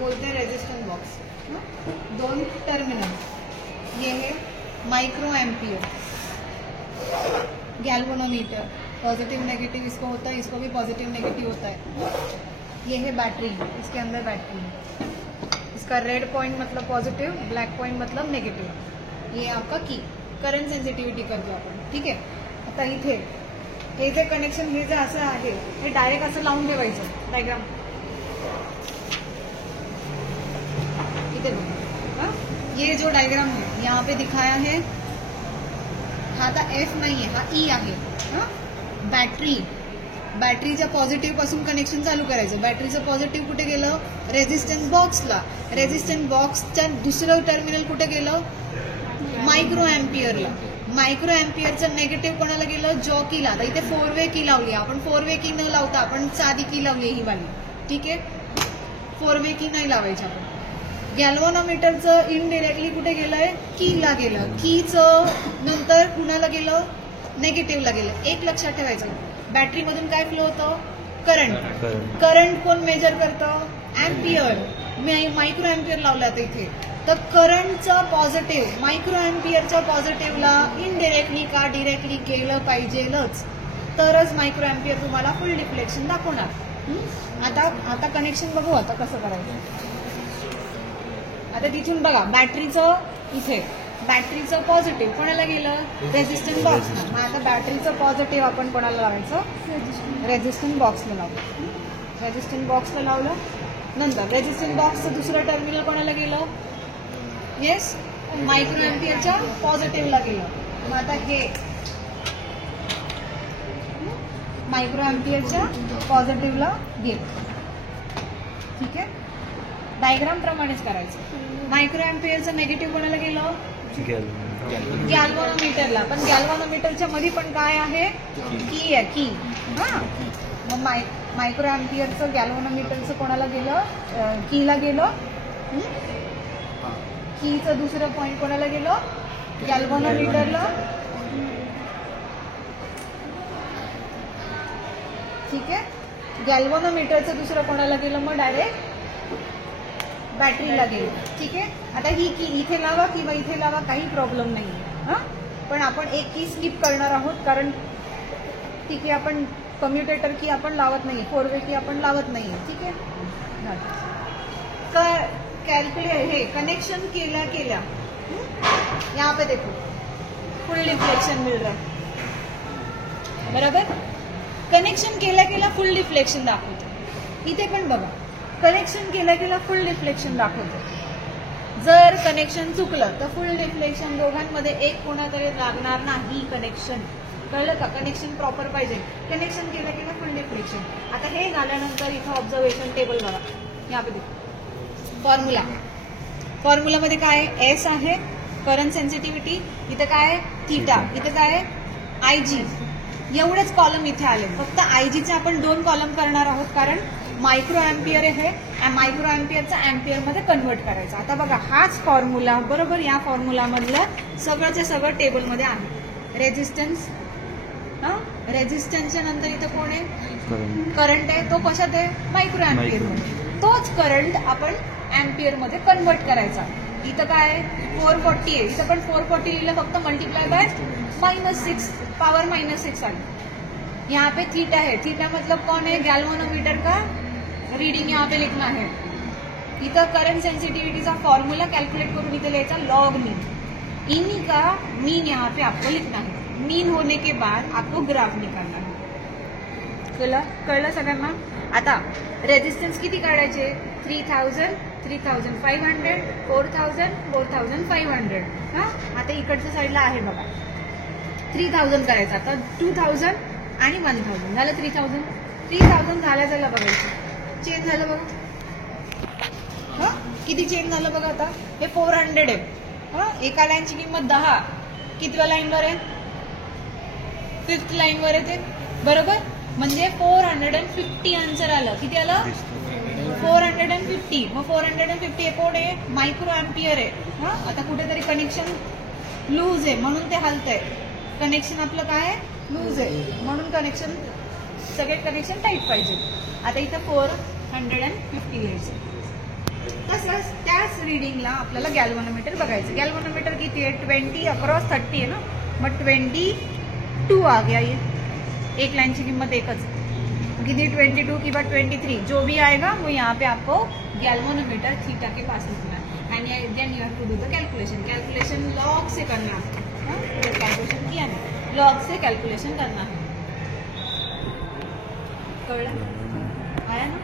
बोलते हैं resistance box, 2 terminal, ये है micro ampere, galvanometer, positive negative इसको होता है, इसको भी पॉजिटिव नेगेटिव होता है। ये है बैटरी, इसके अंदर बैटरी है, इसका रेड पॉइंट मतलब पॉजिटिव, ब्लॅक पॉइंट मतलब नेगेटिव। ये आपका की करंट सेन्सिटिव्हिटी करतो आपण, ठीक आहे। आता इथे हे जे कनेक्शन हे जे असं आहे हे डायरेक्ट असं लावून ठेवायचं डायग्राम, इथे बघा, ये जो डायग्राम है यहाँ पे दिखाया है, हा आता एफ नाही आहे, हा ई आहे। बॅटरी, बॅटरीच्या पॉझिटिव्ह पासून कनेक्शन चालू करायचं। बॅटरीचं पॉझिटिव्ह कुठे गेलं? रेझिस्टन्स बॉक्सला। रेझिस्टन्स बॉक्सच्या दुसरं टर्मिनल कुठे गेलं? मायक्रो एम्पियरला। मायक्रो एम्पियरचं नेगेटिव्ह कोणाला गेलं? जॉकीला। आता इथे 4 वे की लावली आपण, 4 वे की न लावता आपण साधी की लावली ही वाली, ठीक आहे। 4 वे की नाही लावायची आपण। गॅल्व्हनोमीटरचं इनडिरेक्टली कुठे गेलंय? कीला गेलं। कीचं नंतर कुणाला गेलं? नेगेटिव्हला गेलं। एक लक्षात ठेवायचं, बॅटरीमधून काय फ्लो होतं? करंट। करंट कोण मेजर करतं? एम्पियर। मायक्रो एम्पियर लावलं आता इथे, तर करंटचं पॉझिटिव्ह मायक्रो एम्पियरच्या पॉझिटिव्हला इनडिरेक्टली का डिरेक्टली गेलं पाहिजेलच, तरच मायक्रो एम्पियर तुम्हाला फुल डिफ्लेक्शन दाखवणार। आता कनेक्शन बघू आता कसं करायचं। आता तिथून बघा, बॅटरीचं इथे बॅटरीचं पॉझिटिव्ह कोणाला गेलं? रेझिस्टन्स बॉक्सला। मग आता बॅटरीचं पॉझिटिव्ह आपण कोणाला लावायचं? रेझिस्टन्स बॉक्सला लावलं। रेझिस्टन्स बॉक्सला लावलं, नंतर रेझिस्टन्स बॉक्सचं दुसरं टर्मिनल कोणाला गेलं? येस, मायक्रो एम्पियरच्या पॉझिटिव्हला गेलं। मग आता हे मायक्रो एम्पियरच्या पॉझिटिव्हला गेलं, ठीक आहे। डायग्राम प्रमाणेच करायचं। मायक्रो एम्पियरचं नेगेटिव्ह कोणाला गेलं? गॅल्व्हनोमीटरला। पण गॅल्व्हनोमीटरच्या मध्ये पण काय आहे? की आहे, की। मग मायक्रो एम्पियरचं गॅल्व्हनोमीटरचं कोणाला गेलं? कीला गेलं। कीचं दुसरं पॉइंट कोणाला गेलं? गॅल्व्हनोमीटरला, ठीक आहे। गॅल्व्हनोमीटरचं दुसरं कोणाला गेलं? मग डायरेक्ट बॅटरीला गेलं, ठीक आहे। आता ही की इथे लावा किंवा इथे लावा, काही प्रॉब्लेम नाही, पण आपण एक की स्किप करणार आहोत, कारण ती की आपण कम्युटेटर की आपण लावत नाही, 4 वे की आपण लावत नाही, ठीक आहे। कैलकुलेट हे कनेक्शन केल्या यहाँ पे देखो फुल डिफ्लेक्शन मिल रहा है, बराबर। कनेक्शन केल्या फुल डिफ्लेक्शन दाखवतो। इथे पण बघा, कनेक्शन केल्या फुल डिफ्लेक्शन दाखवतो। जर कनेक्शन चुकलं तर फुल डिफ्लेक्शन दोघांमध्ये एक कोणातरी लागणार नाही कनेक्शन, कळलं का? कनेक्शन प्रॉपर पाहिजे। कनेक्शन केल्या फुल डिफ्लेक्शन। आता हे झाल्यानंतर इथं ऑब्झर्वेशन टेबल बघा, यहाँ पे देखो फॉर्म्युला। फॉर्म्युलामध्ये काय आहे? एस आहे करंट सेन्सिटिव्हिटी, इथे काय आहे? थीटा, इथे काय आहे? आयजी। एवढेच कॉलम इथे आले। फक्त आयजीचे आपण 2 कॉलम करणार आहोत, कारण मायक्रो एम्पियर आहे, मायक्रो एम्पियरचा एम्पियरमध्ये कन्वर्ट करायचा। आता बघा, हाच फॉर्म्युला बरोबर या फॉर्म्युलामधलं सगळंच्या सगळं टेबलमध्ये आहे। रेझिस्टन्स, रेझिस्टन्सच्या नंतर इथं कोण आहे? करंट आहे। तो कशात आहे? मायक्रो एम्पियरमध्ये। तोच करंट आपण एम्पियरमध्ये कन्वर्ट करायचा। इथं काय आहे? 440 आहे, इथं पण 440 लिहिलं, फक्त मल्टीप्लाय बाय -6 पावर -6 आली। यहाँ पे थीटा है, थीटा मतलब कौन है? गैल्वेनोमीटर का रीडिंग यहाँ पे लिखना है। इधर करंट सेंसिटिविटीचा फॉर्मूला कैलकुलेट करून इथे लिहायचा लॉग मीन। इन्हीं का मीन यहाँ पे आपको लिखना है। मीन होने के बाद आपको ग्राफ निकालना है। कळलं सगळ्यांना? आता रेजिस्टन्स किती काढायचे? 3000, 3500, 4000, 4500। आता इकडच्या साईडला आहे बघा, 3000 करायचं। आता 2000 आणि 1000 झालं 3000। 3000 झालं बघायचं, चेंज झालं बघा, किती चेंज झालं बघा। आता हे 400 आहे, एका लाईनची किंमत 10, कितव्या लाईनवर आहे? 5th लाईनवर आहे ते, बरोबर। म्हणजे 450 आन्सर आलं। किती आलं? 450। मग 450 हे कोण आहे? मायक्रो एम्पियर आहे। आता कुठेतरी कनेक्शन लूज आहे म्हणून ते हलतंय। कनेक्शन आपलं काय आहे? लूज आहे, म्हणून कनेक्शन सगळे कनेक्शन टाईट पाहिजे। आता इथं 450 लिहायचं। त्याच रिडिंगला आपल्याला गॅल्व्हनोमीटर बघायचं. गॅल्व्हनोमीटर किती आहे? 20 अक्रॉस 30 है ना, मग 22 आ गया. ये एक लाइन की कीमत एकच, कितनी 22 की बात 23, जो भी आएगा वो यहाँ पे आपको गैल्वेनोमीटर थीटा के पास लिखना है. And then you have to do the calculation. Calculation log से करना है. कैलकुलेशन किया ना, लॉग से कैलकुलेशन करना है. कळलं? आया ना.